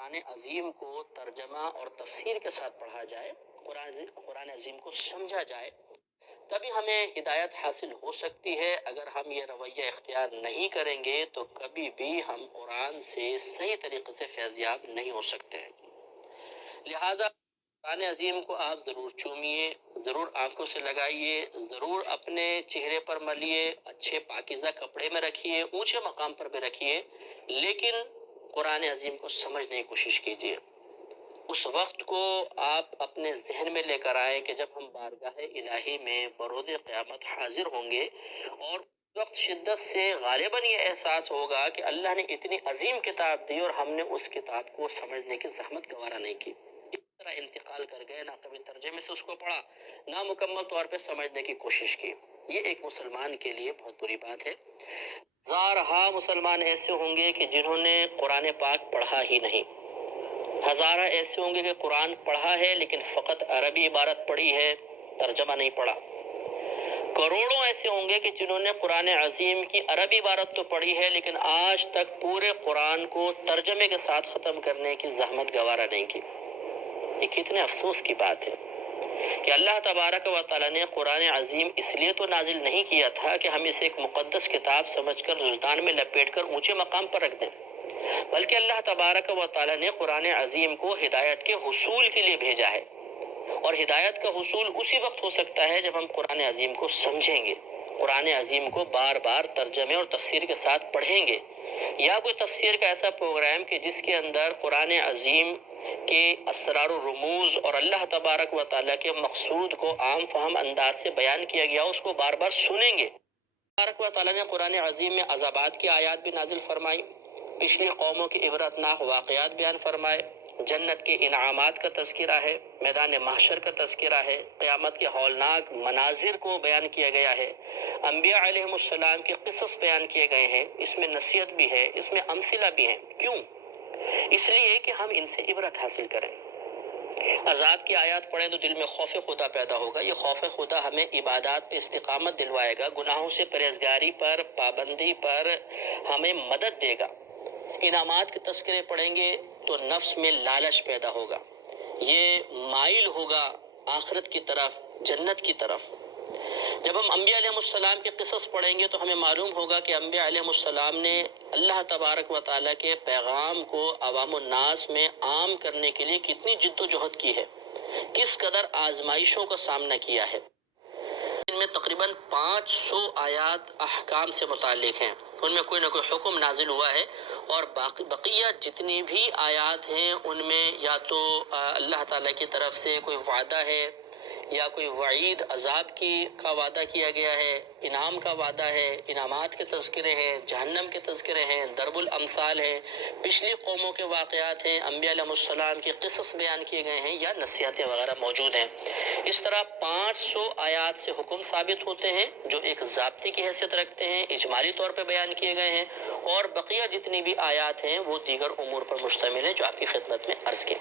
قرآن عظیم کو ترجمہ اور تفسیر کے ساتھ پڑھا جائے، قرآن عظیم کو سمجھا جائے، تبھی ہمیں ہدایت حاصل ہو سکتی ہے۔ اگر ہم یہ رویہ اختیار نہیں کریں گے تو کبھی بھی ہم قرآن سے صحیح طریقے سے فیضیاب نہیں ہو سکتے ہیں۔ لہذا قرآن عظیم کو آپ ضرور چومیے، ضرور آنکھوں سے لگائیے، ضرور اپنے چہرے پر ملیے، اچھے پاکیزہ کپڑے میں رکھیے، اونچے مقام پر بھی رکھیے، لیکن قرآن عظیم کو سمجھنے کی کوشش کیجیے۔ اس وقت کو آپ اپنے ذہن میں لے کر آئیں کہ جب ہم بارگاہ الہی میں بروز قیامت حاضر ہوں گے، اور اس وقت شدت سے غالباً یہ احساس ہوگا کہ اللہ نے اتنی عظیم کتاب دی اور ہم نے اس کتاب کو سمجھنے کی زحمت گوارا نہیں کی، اس طرح انتقال کر گئے، نہ کبھی ترجمے سے اس کو پڑھا، نہ مکمل طور پہ سمجھنے کی کوشش کی۔ یہ ایک مسلمان کے لیے بہت بری بات ہے۔ ہزارہا مسلمان ایسے ہوں گے کہ جنہوں نے قرآن پاک پڑھا ہی نہیں، ہزارہ ایسے ہوں گے کہ قرآن پڑھا ہے لیکن فقط عربی عبارت پڑھی ہے، ترجمہ نہیں پڑھا۔ کروڑوں ایسے ہوں گے کہ جنہوں نے قرآن عظیم کی عربی عبارت تو پڑھی ہے لیکن آج تک پورے قرآن کو ترجمے کے ساتھ ختم کرنے کی زحمت گوارا نہیں کی۔ یہ کتنے افسوس کی بات ہے کہ اللہ تبارک و تعالیٰ نے قرآن عظیم اس لیے تو نازل نہیں کیا تھا کہ ہم اسے ایک مقدس کتاب سمجھ کر وجدان میں لپیٹ کر اونچے مقام پر رکھ دیں، بلکہ اللہ تبارک و تعالیٰ نے قرآن عظیم کو ہدایت کے حصول کے لیے بھیجا ہے، اور ہدایت کا حصول اسی وقت ہو سکتا ہے جب ہم قرآن عظیم کو سمجھیں گے، قرآن عظیم کو بار بار ترجمے اور تفسیر کے ساتھ پڑھیں گے، یا کوئی تفسیر کا ایسا پروگرام کہ جس کے اندر قرآن عظیم کے اسرار و رموز اور اللہ تبارک و تعالیٰ کے مقصود کو عام فہم انداز سے بیان کیا گیا، اس کو بار بار سنیں گے۔ تبارک و تعالیٰ نے قرآن عظیم میں عذابات کی آیات بھی نازل فرمائی، پچھلی قوموں کے عبرتناک واقعات بیان فرمائے، جنت کے انعامات کا تذکرہ ہے، میدان محشر کا تذکرہ ہے، قیامت کے ہولناک مناظر کو بیان کیا گیا ہے، انبیاء علیہ السلام کے قصص بیان کیے گئے ہیں، اس میں نصیحت بھی ہے، اس میں امثلہ بھی ہیں۔ کیوں؟ اس لیے کہ ہم ان سے عبرت حاصل کریں۔ عذاب کی آیات پڑھیں تو دل میں خوف خدا پیدا ہوگا، یہ خوف خدا ہمیں عبادات پہ استقامت دلوائے گا، گناہوں سے پرہیزگاری پر، پابندی پر ہمیں مدد دے گا۔ انعامات کے تذکرے پڑھیں گے تو نفس میں لالچ پیدا ہوگا، یہ مائل ہوگا آخرت کی طرف، جنت کی طرف۔ جب ہم انبیاء علیہ السلام کے قصص پڑھیں گے تو ہمیں معلوم ہوگا کہ انبیاء علیہ السلام نے اللہ تبارک و تعالیٰ کے پیغام کو عوام الناس میں عام کرنے کے لیے کتنی جد و جہد کی ہے، کس قدر آزمائشوں کا سامنا کیا ہے۔ ان میں تقریباً 500 آیات احکام سے متعلق ہیں، ان میں کوئی نہ کوئی حکم نازل ہوا ہے، اور بقیہ جتنی بھی آیات ہیں ان میں یا تو اللہ تعالیٰ کی طرف سے کوئی وعدہ ہے، یا کوئی وعید عذاب کا وعدہ کیا گیا ہے، انعام کا وعدہ ہے، انعامات کے تذکرے ہیں، جہنم کے تذکرے ہیں، ضرب الامثال ہے، پچھلی قوموں کے واقعات ہیں، انبیاء علیہ السلام کے قصص بیان کیے گئے ہیں، یا نصیحتیں وغیرہ موجود ہیں۔ اس طرح 500 آیات سے حکم ثابت ہوتے ہیں جو ایک ضابطے کی حیثیت رکھتے ہیں، اجمالی طور پہ بیان کیے گئے ہیں، اور بقیہ جتنی بھی آیات ہیں وہ دیگر امور پر مشتمل ہیں جو آپ کی خدمت میں عرض کی۔